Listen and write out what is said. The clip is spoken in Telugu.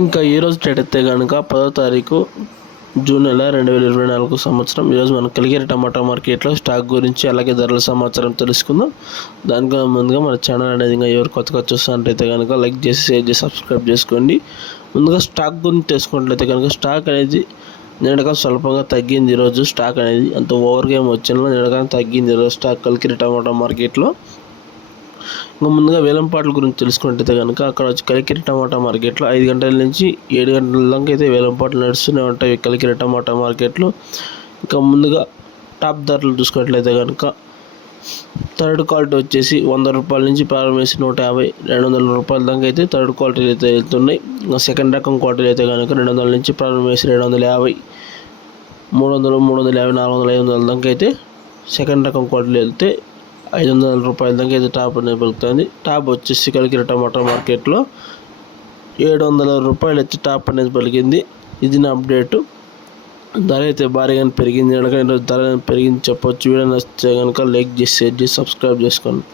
ఇంకా ఈరోజు డేట్ అయితే కనుక 10వ తారీఖు జూన్ నెల 2024 సంవత్సరం. ఈరోజు మనం కలిగిన టమాటా మార్కెట్లో స్టాక్ గురించి అలాగే ధరల సమాచారం తెలుసుకుందాం. దానికన్నా ముందుగా మన ఛానల్ అనేది ఇంకా ఎవరు కొత్తగా చూస్తున్నట్టయితే కనుక లైక్ చేసి షేర్ చేసి సబ్స్క్రైబ్ చేసుకోండి. ముందుగా స్టాక్ గురించి తెలుసుకున్నట్లయితే కనుక స్టాక్ అనేది నిన్నగా స్వల్పంగా తగ్గింది. ఈరోజు స్టాక్ అనేది అంత ఓవర్గా ఏమి వచ్చిన నిన్నగా తగ్గింది ఈరోజు స్టాక్ కలిగిన టమాటా మార్కెట్లో. ఇంకా ముందుగా వేలంపాట్ల గురించి తెలుసుకుంటే కనుక అక్కడ వచ్చి కలికిరి టమాటా మార్కెట్లో 5 గంటల నుంచి 7 గంటల దాకా అయితే వేలంపాట్లు నడుస్తూనే ఉంటాయి కలికిరి టమాటా మార్కెట్లో. ఇంకా ముందుగా టాప్ ధరలు చూసుకున్నట్లయితే కనుక థర్డ్ క్వాలిటీ వచ్చేసి 100 రూపాయల నుంచి ప్రారంభించి 150, 200 రూపాయల దాకా అయితే థర్డ్ క్వాలిటీలు అయితే వెళ్తున్నాయి. ఇంకా సెకండ్ రకం క్వాలిటీలు అయితే కనుక 200 నుంచి ప్రారంభించి 250, 300, 350, 400, 500 దాకా అయితే సెకండ్ రకం క్వాలిటీలు వెళ్తే 500 రూపాయల దాకా అయితే టాప్ అనేది పలుకుతుంది. టాప్ వచ్చేసి కలిగిన టమాటా మార్కెట్లో 700 రూపాయలు అయితే టాప్ అనేది పలికింది. ఇది నా అప్డేటు. ధర అయితే భారీగా పెరిగింది. ధర పెరిగింది చెప్పొచ్చు. వీడియో నచ్చితే కనుక లైక్ చేసి షేర్ చేసి సబ్స్క్రైబ్ చేసుకోండి.